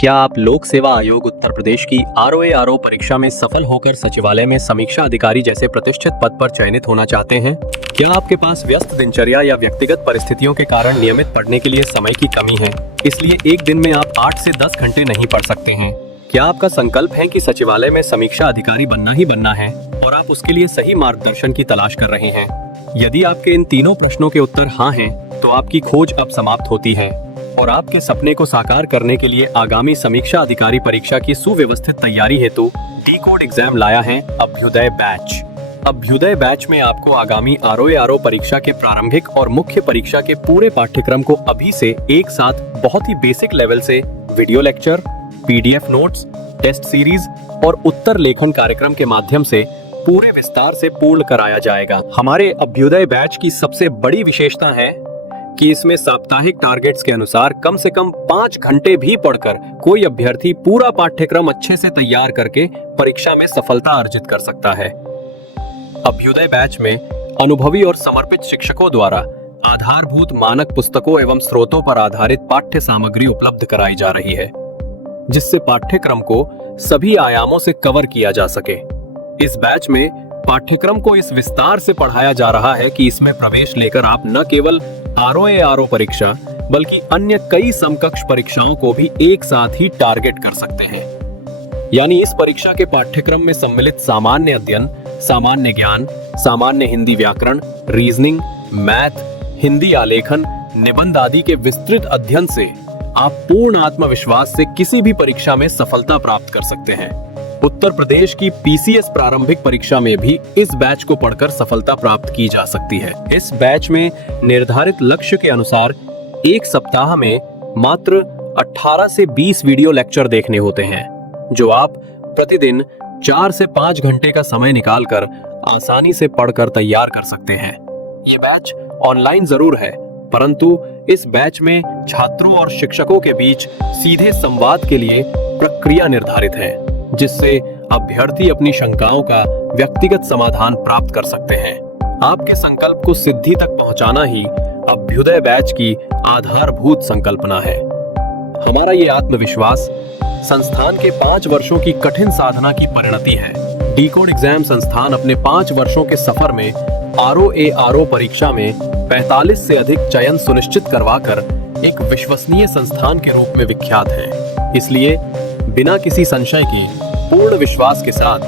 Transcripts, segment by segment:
क्या आप लोक सेवा आयोग उत्तर प्रदेश की आरओ परीक्षा में सफल होकर सचिवालय में समीक्षा अधिकारी जैसे प्रतिष्ठित पद पर चयनित होना चाहते हैं? क्या आपके पास व्यस्त दिनचर्या या व्यक्तिगत परिस्थितियों के कारण नियमित पढ़ने के लिए समय की कमी है, इसलिए एक दिन में आप 8 से 10 घंटे नहीं पढ़ सकते हैं? क्या आपका संकल्प है कि सचिवालय में समीक्षा अधिकारी बनना ही बनना है और आप उसके लिए सही मार्गदर्शन की तलाश कर रहे हैं? यदि आपके इन तीनों प्रश्नों के उत्तर हाँ हैं, तो आपकी खोज अब समाप्त होती है और आपके सपने को साकार करने के लिए आगामी समीक्षा अधिकारी परीक्षा की सुव्यवस्थित तैयारी हेतु डी-कोड एग्जाम लाया है अभ्युदय बैच। अभ्युदय बैच में आपको आगामी आरओ परीक्षा के प्रारंभिक और मुख्य परीक्षा के पूरे पाठ्यक्रम को अभी से एक साथ बहुत ही बेसिक लेवल से video lecture, PDF notes, test series और उत्तर लेखन कार्यक्रम के माध्यम से पूरे विस्तार से पूर्ण कराया जाएगा। हमारे अभ्युदय बैच की सबसे बड़ी विशेषता है कि इसमें साप्ताहिक टारगेट्स के अनुसार कम से कम 5 घंटे भी पढ़कर कोई अभ्यर्थी पूरा पाठ्यक्रम अच्छे से तैयार करके परीक्षा में सफलता अर्जित कर सकता है। अभ्युदय बैच में अनुभवी और समर्पित शिक्षकों द्वारा आधारभूत मानक पुस्तकों एवं स्रोतों पर आधारित पाठ्य सामग्री उपलब्ध कराई जा रही है, जिससे पाठ्यक्रम को सभी आयामों से कवर किया जा सके। इस बैच में पाठ्यक्रम को इस विस्तार से पढ़ाया जा रहा है कि इसमें प्रवेश लेकर आप न केवल आरओ परीक्षा बल्कि अन्य कई समकक्ष परीक्षाओं को भी एक साथ ही टारगेट कर सकते हैं। यानी इस परीक्षा के पाठ्यक्रम में सम्मिलित सामान्य अध्ययन, सामान्य ज्ञान, सामान्य हिंदी व्याकरण, रीजनिंग, मैथ, हिंदी आलेखन, निबंध आदि के विस्तृत अध्ययन से आप पूर्ण आत्मविश्वास से किसी भी परीक्षा में सफलता प्राप्त कर सकते हैं। उत्तर प्रदेश की पीसीएस प्रारंभिक परीक्षा में भी इस बैच को पढ़कर सफलता प्राप्त की जा सकती है। इस बैच में निर्धारित लक्ष्य के अनुसार एक सप्ताह में मात्र 18 से 20 वीडियो लेक्चर देखने होते हैं, जो आप प्रतिदिन 4 से 5 घंटे का समय निकालकर आसानी से पढ़कर तैयार कर सकते हैं। ये बैच ऑनलाइन जरूर है, परंतु इस बैच में छात्रों और शिक्षकों के बीच सीधे संवाद के लिए प्रक्रिया निर्धारित है, जिससे अभ्यर्थी अपनी शंकाओं का व्यक्तिगत समाधान प्राप्त कर सकते हैं। आपके संकल्प को सिद्धि तक पहुंचाना ही अभ्युदय बैच की आधारभूत संकल्पना है। हमारा ये आत्मविश्वास संस्थान के 5 वर्षों की कठिन साधना की परिणति है। डी-कोड एग्जाम संस्थान अपने 5 वर्षों के सफर में आरओ परीक्षा में 45 से अधिक चयन सुनिश्चित करवाकर एक विश्वसनीय संस्थान के रूप में विख्यात है। इसलिए बिना किसी संशय के पूर्ण विश्वास के साथ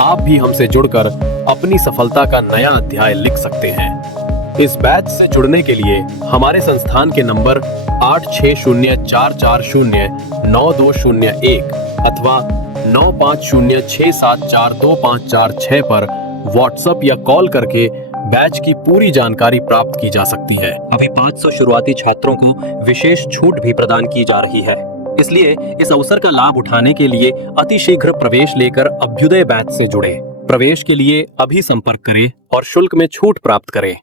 आप भी हमसे जुड़कर अपनी सफलता का नया अध्याय लिख सकते हैं। इस बैच से जुड़ने के लिए हमारे संस्थान के नंबर 8604409201 अथवा 9506742546 पर व्हाट्सएप या कॉल करके बैच की पूरी जानकारी प्राप्त की जा सकती है। अभी 500 शुरुआती छात्रों को विशेष छूट भी प्रदान की जा रही है, इसलिए इस अवसर का लाभ उठाने के लिए अतिशीघ्र प्रवेश लेकर अभ्युदय बैच से जुड़े। प्रवेश के लिए अभी संपर्क करें और शुल्क में छूट प्राप्त करें।